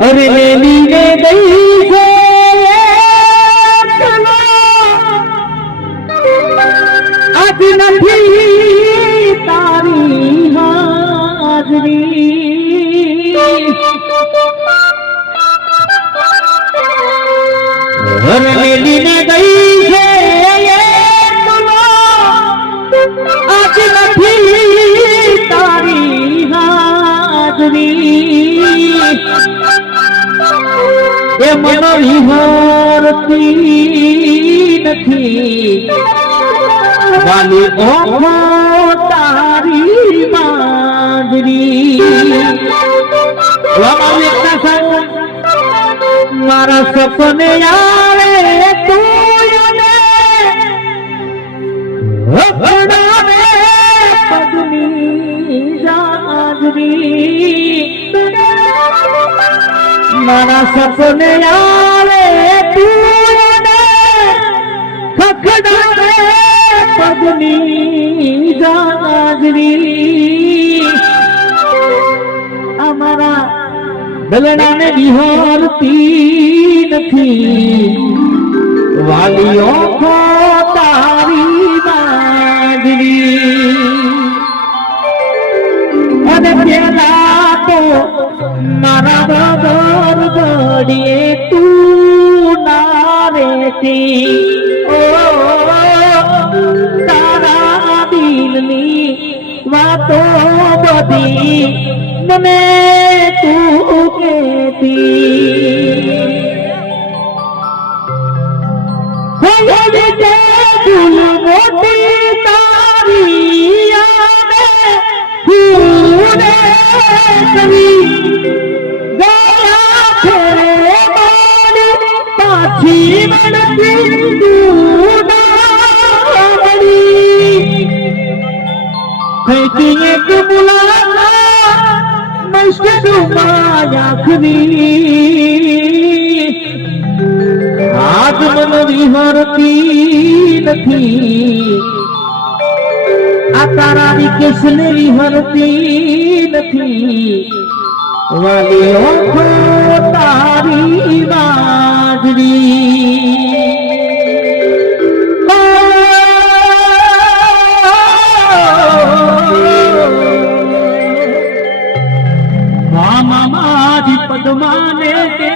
અરે લેલીને ગઈ છે આજ નથી તારી હાજરી અરે લેલીને ગઈ છે આજ નથી તારી હાજરી એ મન વિહારતી નથી વાલી ઓખો તારી બાજરી મારા સપને આવે તું પગની જાજરી મારા સપને આવે તું ખખડાવે પગની જાજરી અમારા ગલડાને વિહારતી નથી વાલીઓ કો તારી બાજરી અને પેલા તો મારા બગર ઘડીએ તું ના રહેતી ઓ તારા દિલની વાતો બધી મને તું કહેતી ભૂલ મોટી તારી આને ભૂલે કવી ગયા છે મારી પાછી મળતી તું નાવડી કઈકી એક મુલાકાત મસ્ત આખરી આજ મન વિહરતી નથી આ તારા વિકેશને વિહરતી નથી વાલી ઓખો તારી બાજરી